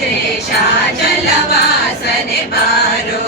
ेषा जलवासने बारो।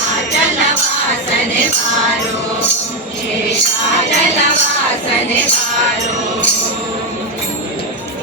வாசனை பாரோ